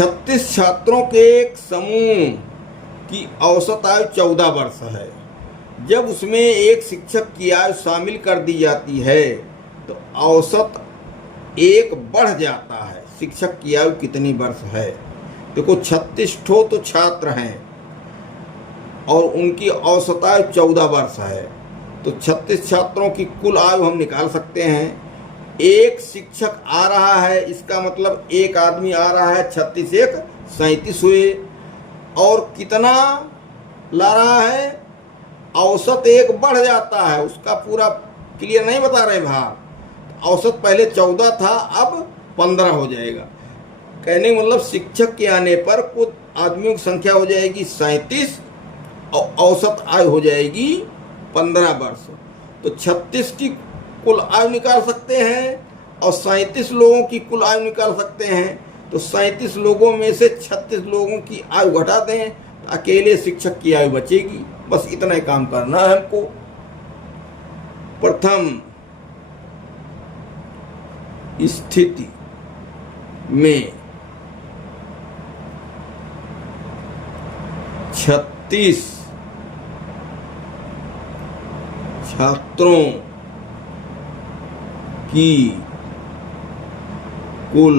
36 छात्रों के एक समूह की औसत आयु 14 वर्ष है। जब उसमें एक शिक्षक की आयु शामिल कर दी जाती है तो औसत एक बढ़ जाता है। शिक्षक की आयु कितनी वर्ष है? देखो 36 ठो तो छात्र हैं और उनकी औसत आयु 14 वर्ष है, तो 36 छात्रों की कुल आयु हम निकाल सकते हैं। एक शिक्षक आ रहा है, इसका मतलब एक आदमी आ रहा है, 36 एक 37 हुए। और कितना ला रहा है? औसत एक बढ़ जाता है, उसका पूरा क्लियर नहीं बता रहे भाग। औसत पहले 14 था, अब 15 हो जाएगा। कहने का मतलब शिक्षक के आने पर कुछ आदमियों की संख्या हो जाएगी 37 और औसत आयु हो जाएगी 15 वर्ष। तो 36 की कुल आयु निकाल सकते हैं और 37 लोगों की कुल आयु निकाल सकते हैं। तो 37 लोगों में से 36 लोगों की आयु घटा दें, तो अकेले शिक्षक की आयु बचेगी। बस इतना ही काम करना है हमको। प्रथम स्थिति में 36 छात्रों की कुल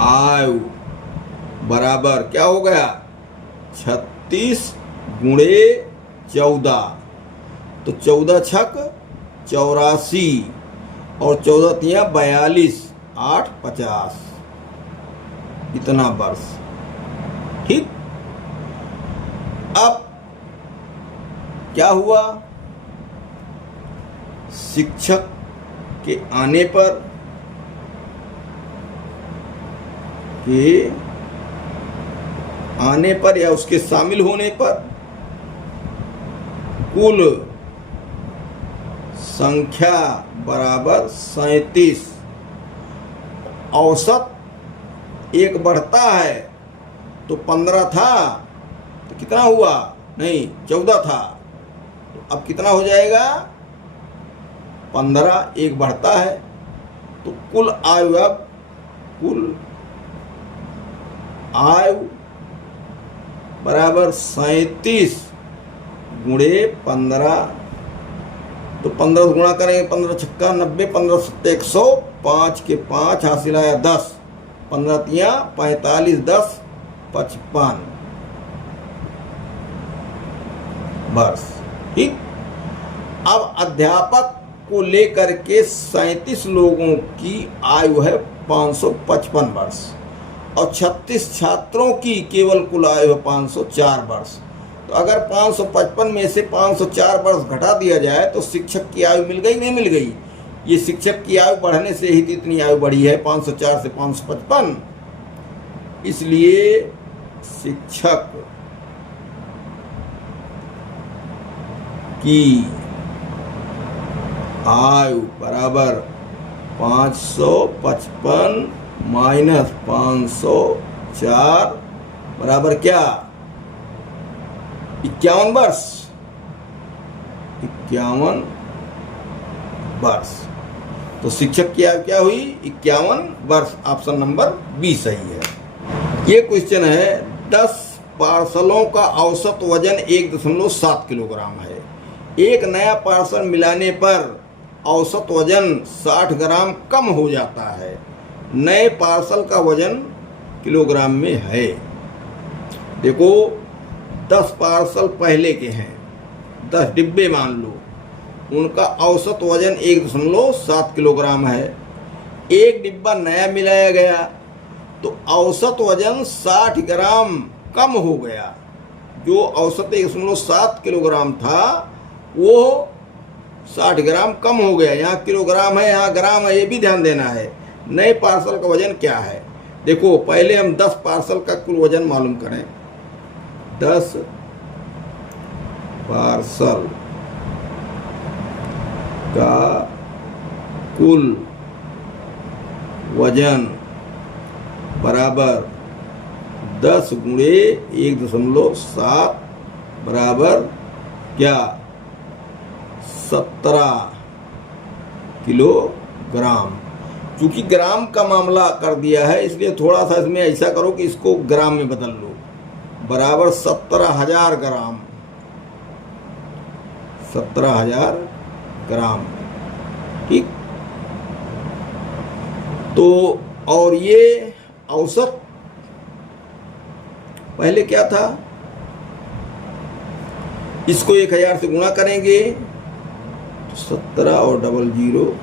आयु बराबर क्या हो गया? 36 गुणे 14, तो 14 छक 84 और 14 तिया 42, 8 50, इतना वर्ष। ठीक। अब क्या हुआ? शिक्षक के आने पर या उसके शामिल होने पर कुल संख्या बराबर 37। औसत एक बढ़ता है, तो 15 था तो कितना हुआ? नहीं, 14 था, तो अब कितना हो जाएगा? 15। एक बढ़ता है तो कुल आयु, अब कुल आयु बराबर 37 गुणे 15, तो 15 गुणा करेंगे, 15 छक्का 90, 15 सत्ते 100, 5 के 5 हासिल आया 10, 15 तिया 45, 10 55 वर्ष। ठीक। अब अध्यापक को लेकर के 37 लोगों की आयु है 555 वर्ष और 36 छात्रों की केवल कुल आयु है 504 वर्ष। तो अगर 555 में से 504 वर्ष घटा दिया जाए तो शिक्षक की आयु मिल गई, नहीं मिल गई? ये शिक्षक की आयु बढ़ने से ही इतनी आयु बढ़ी है, 504 से 555। इसलिए शिक्षक की आयु बराबर 555 माइनस 504 बराबर क्या? 51 वर्ष। 51 वर्ष। तो शिक्षक की आयु क्या हुई? 51 वर्ष। ऑप्शन नंबर बी सही है। ये क्वेश्चन है, 10 पार्सलों का औसत वजन 1.7 किलोग्राम है। एक नया पार्सल मिलाने पर औसत वजन 60 ग्राम कम हो जाता है। नए पार्सल का वजन किलोग्राम में है। देखो 10 पार्सल पहले के हैं, 10 डिब्बे मान लो, उनका औसत वजन 1.7 किलोग्राम है। एक डिब्बा नया मिलाया गया तो औसत वजन 60 ग्राम कम हो गया। जो औसत 1.7 किलोग्राम था वो 60 ग्राम कम हो गया। यहाँ किलोग्राम है, यहाँ ग्राम है, ये भी ध्यान देना है। नए पार्सल का वजन क्या है? देखो पहले हम 10 पार्सल का कुल वजन मालूम करें। 10 पार्सल का कुल वजन बराबर 10 गुणे 1.7 बराबर क्या? 17 किलोग्राम। चूंकि ग्राम का मामला कर दिया है इसलिए थोड़ा सा इसमें ऐसा करो कि इसको ग्राम में बदल लो। बराबर 17,000 ग्राम, 17,000 ग्राम। ठीक, तो और ये औसत पहले क्या था, इसको 1000 से गुणा करेंगे तो 17 और डबल 0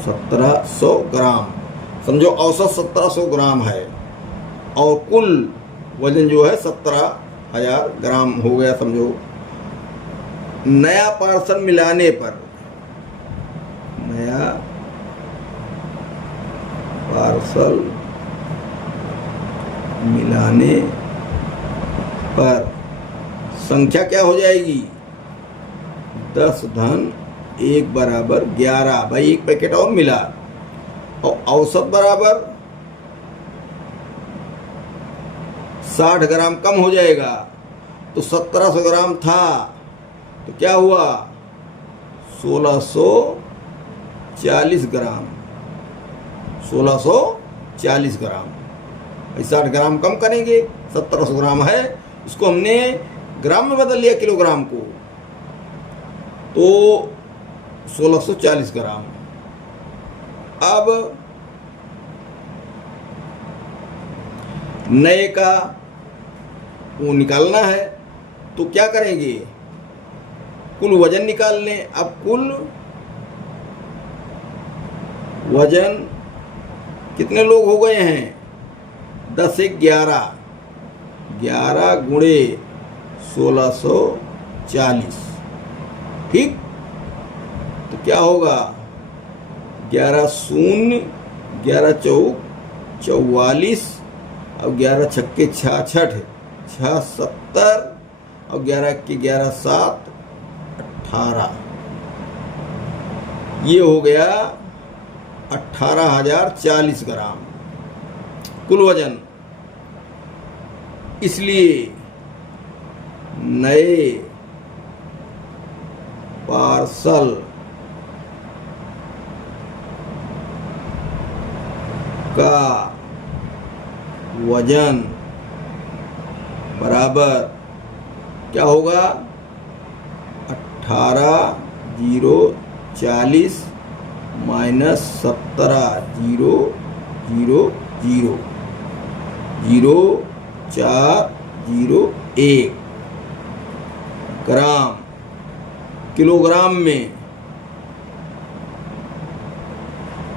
1700 ग्राम। समझो औसत 1700 ग्राम है और कुल वजन जो है 17,000 ग्राम हो गया। समझो नया पार्सल मिलाने पर, नया पार्सल मिलाने पर संख्या क्या हो जाएगी, 10 धन 1 बराबर 11। भाई एक पैकेट और मिला और औसत बराबर 60 ग्राम कम हो जाएगा। तो 1700 ग्राम था तो क्या हुआ 1640 ग्राम, 1640 ग्राम। 60 ग्राम कम करेंगे, 1700 ग्राम है, इसको हमने ग्राम में बदल लिया किलोग्राम को, तो 1640 ग्राम। अब नए का वो निकालना है तो क्या करेंगे, कुल वजन निकाल लें। अब कुल वजन कितने लोग हो गए हैं, 10 से 11, 11 गुणे 1640। ठीक, तो क्या होगा 11 शून्य, 11 चौक 44 और 11 छक्के 66, 6 70 और 11 के 11 7 18। ये हो गया 18,040 ग्राम कुल वजन। इसलिए नए पार्सल का वजन बराबर क्या होगा 18,040 माइनस 17,000,0401 ग्राम किलोग्राम में।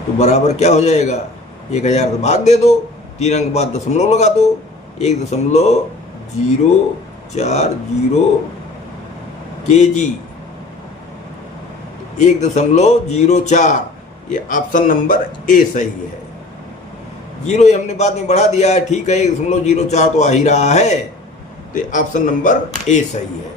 तो बराबर क्या हो जाएगा, 1000 से भाग दे दो, 3 अंक बाद दशमलव लगा दो, 1.040 kg, 1.04। ये ऑप्शन नंबर ए सही है। 0 हमने बाद में बढ़ा दिया है, ठीक है, 1.04 तो आ ही रहा है, तो ऑप्शन नंबर ए सही है।